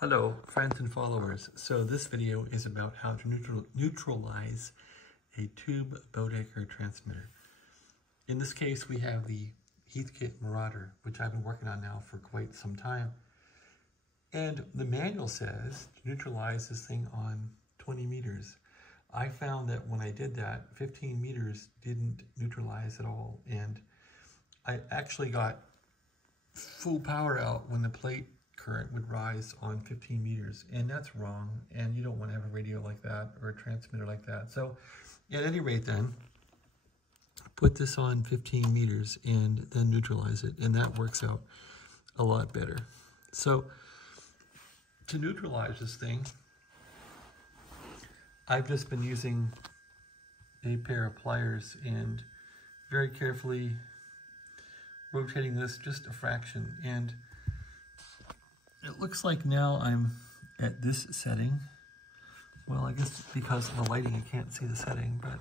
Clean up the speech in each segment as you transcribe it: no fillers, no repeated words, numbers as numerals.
Hello, friends and followers. So this video is about how to neutralize a tube Bodecker transmitter. In this case, we have the Heathkit Marauder, which I've been working on now for quite some time. And the manual says to neutralize this thing on 20 meters. I found that when I did that, 15 meters didn't neutralize at all. And I actually got full power out when the plate current would rise on 15 meters, and that's wrong, and you don't want to have a radio like that or a transmitter like that. So at any rate, then put this on 15 meters and then neutralize it, and that works out a lot better. So to neutralize this thing, I've just been using a pair of pliers and very carefully rotating this just a fraction, and it looks like now I'm at this setting. Well, I guess because of the lighting I can't see the setting, but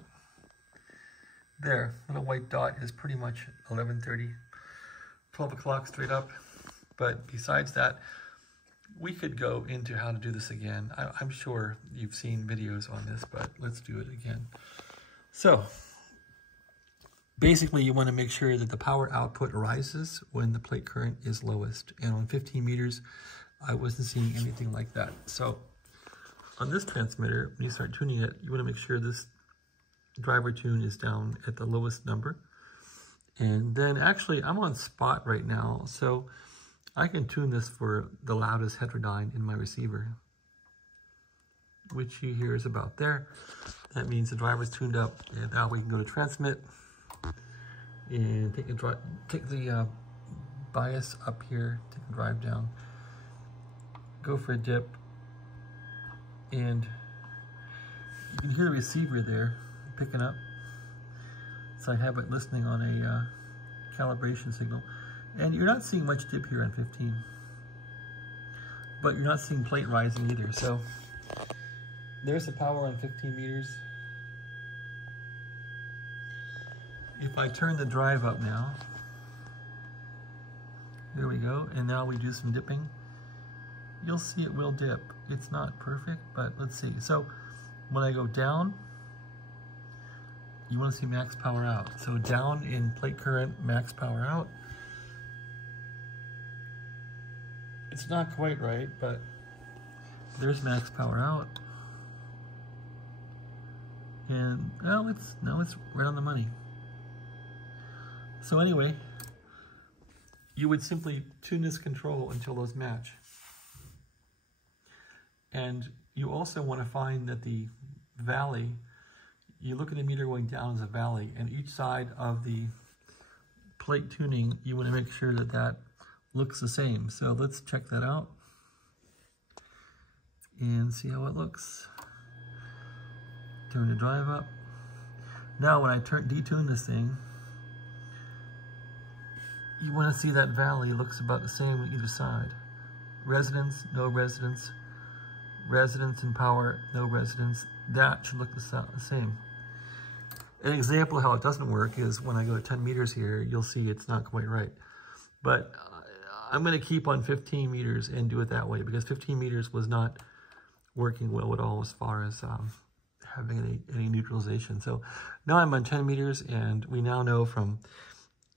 there, little white dot is pretty much 11:30, 12 o'clock straight up. But besides that, we could go into how to do this again. I'm sure you've seen videos on this, but let's do it again. So basically, you want to make sure that the power output rises when the plate current is lowest. And on 15 meters, I wasn't seeing anything like that. So on this transmitter, when you start tuning it, you want to make sure this driver tune is down at the lowest number. And then actually, I'm on spot right now, so I can tune this for the loudest heterodyne in my receiver, which you hear is about there. That means the driver's tuned up, and now we can go to transmit and take the bias up here, take the drive down, go for a dip, and you can hear the receiver there picking up. So I have it listening on a calibration signal, and you're not seeing much dip here on 15, but you're not seeing plate rising either. So there's the power on 15 meters. If I turn the drive up now, there we go, and now we do some dipping, you'll see it will dip. It's not perfect, but let's see. So when I go down, you want to see max power out. So down in plate current, max power out. It's not quite right, but there's max power out. And no, it's right on the money. So anyway, you would simply tune this control until those match. And you also want to find that the valley, you look at the meter going down as a valley, and each side of the plate tuning, you want to make sure that that looks the same. So let's check that out and see how it looks. Turn the drive up. Now when I detune this thing, you want to see that valley looks about the same on either side. Resonance, no resonance. Resonance and power, no resonance. That should look the same. An example of how it doesn't work is when I go to 10 meters here, you'll see it's not quite right. But I'm going to keep on 15 meters and do it that way, because 15 meters was not working well at all as far as having any neutralization. So now I'm on 10 meters, and we now know from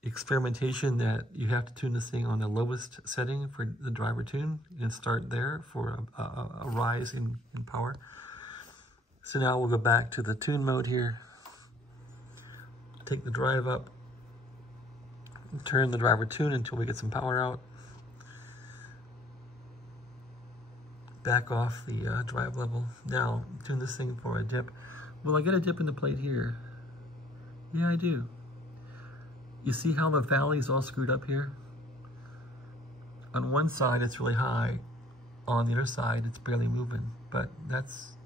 experimentation that you have to tune this thing on the lowest setting for the driver tune and start there for a rise in power. So now we'll go back to the tune mode here, take the drive up, turn the driver tune until we get some power out, back off the drive level. Now tune this thing for a dip. Will I get a dip in the plate here? Yeah, I do. You see how the valley is all screwed up here? On one side, it's really high. On the other side, it's barely moving. But that's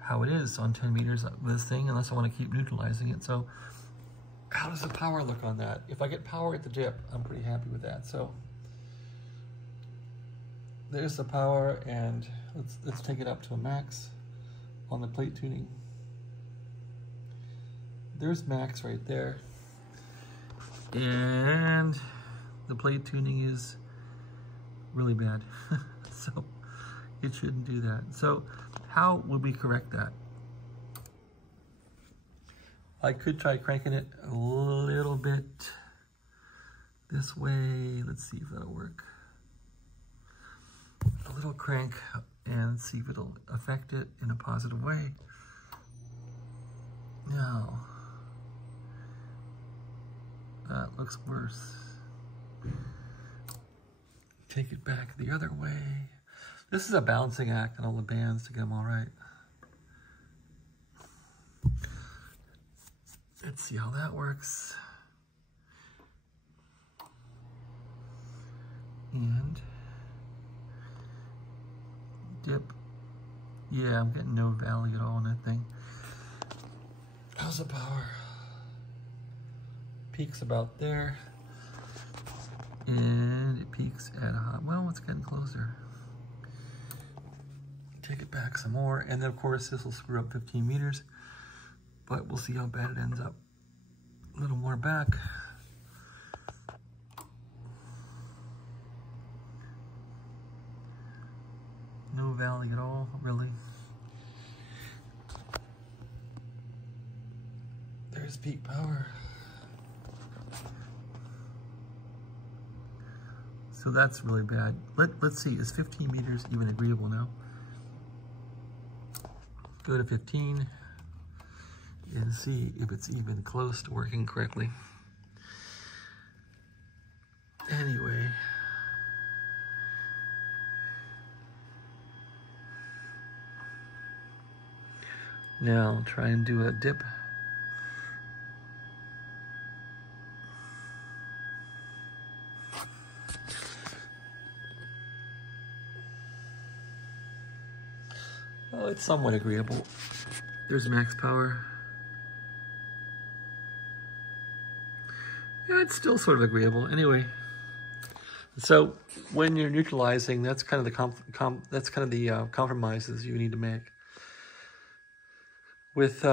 how it is on 10 meters with this thing, unless I want to keep neutralizing it. So how does the power look on that? If I get power at the dip, I'm pretty happy with that. So there's the power, and let's take it up to a max on the plate tuning. There's max right there. And the plate tuning is really bad. So it shouldn't do that. So how would we correct that? I could try cranking it a little bit this way. Let's see if that'll work. A little crank and see if it'll affect it in a positive way. Now, that looks worse. Take it back the other way. This is a balancing act on all the bands to get them all right. Let's see how that works. And dip. Yeah, I'm getting no value at all on that thing. How's the power? Peaks about there. And it peaks at a hot, well, it's getting closer. Take it back some more. And then of course this will screw up 15 meters, but we'll see how bad it ends up. A little more back. No valley at all, really. There's peak power. So that's really bad. Let's see, is 15 meters even agreeable now? Go to 15 and see if it's even close to working correctly. Anyway. Now try and do a dip. Well, it's somewhat agreeable. There's max power. Yeah, it's still sort of agreeable. Anyway, so when you're neutralizing, that's kind of the compromises you need to make with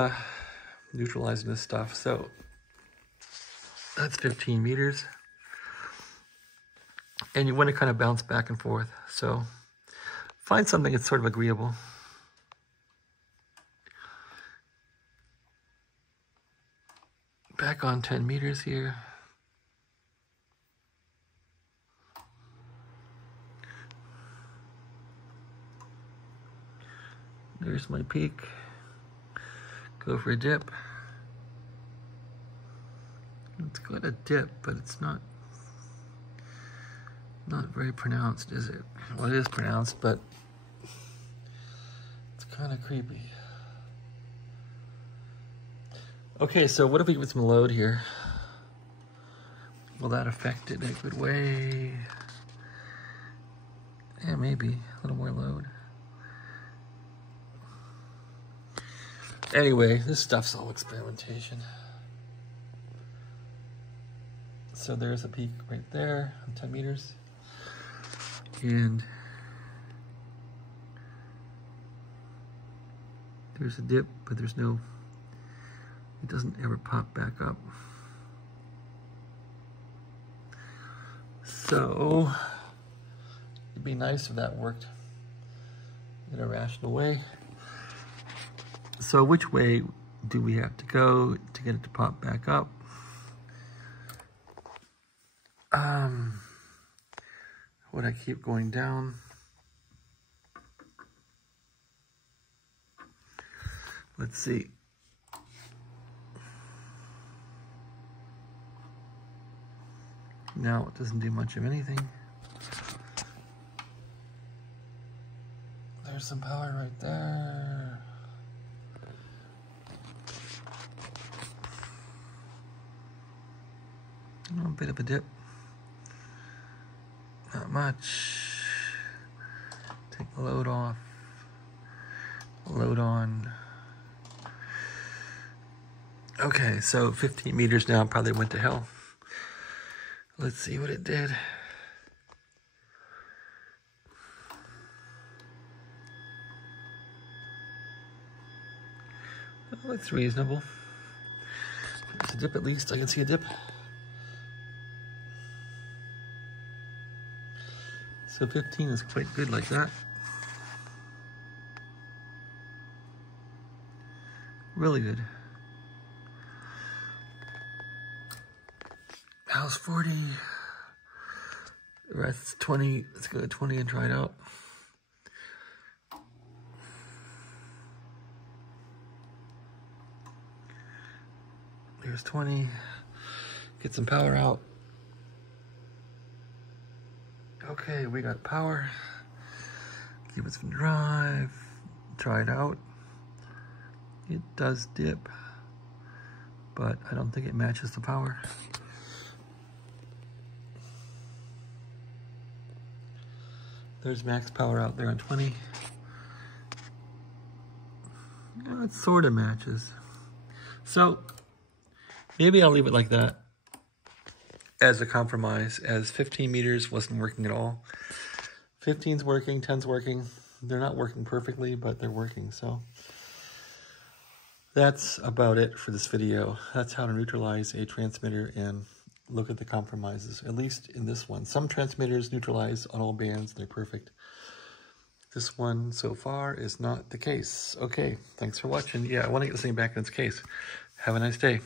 neutralizing this stuff. So that's 15 meters, and you want to kind of bounce back and forth. So find something that's sort of agreeable. Back on 10 meters here. There's my peak. Go for a dip. It's got a dip, but it's not very pronounced, is it? Well, it is pronounced, but it's kind of creepy. Okay, so what if we give it some load here? Will that affect it in a good way? Yeah, maybe a little more load. Anyway, this stuff's all experimentation. So there's a peak right there on 10 meters. And there's a dip, but there's no, it doesn't ever pop back up. So it'd be nice if that worked in a rational way. So which way do we have to go to get it to pop back up? Would I keep going down? Let's see. Now it doesn't do much of anything. There's some power right there. A bit of a dip. Not much. Take the load off. Load on. Okay, so 15 meters now probably went to hell. Let's see what it did. Well, it's reasonable. There's a dip at least. I can see a dip. So 15 is quite good like that. Really good. How's 40? That's 20. Let's go to 20 and try it out. Here's 20. Get some power out. Okay, we got power. Give it some drive. Try it out. It does dip, but I don't think it matches the power. There's max power out there on 20. It sort of matches. So maybe I'll leave it like that as a compromise, as 15 meters wasn't working at all. 15's working, 10's working. They're not working perfectly, but they're working. So that's about it for this video. That's how to neutralize a transmitter and look at the compromises, at least in this one. Some transmitters neutralize on all bands, they're perfect. This one so far is not the case. Okay, thanks for watching. Yeah, I want to get this thing back in its case. Have a nice day.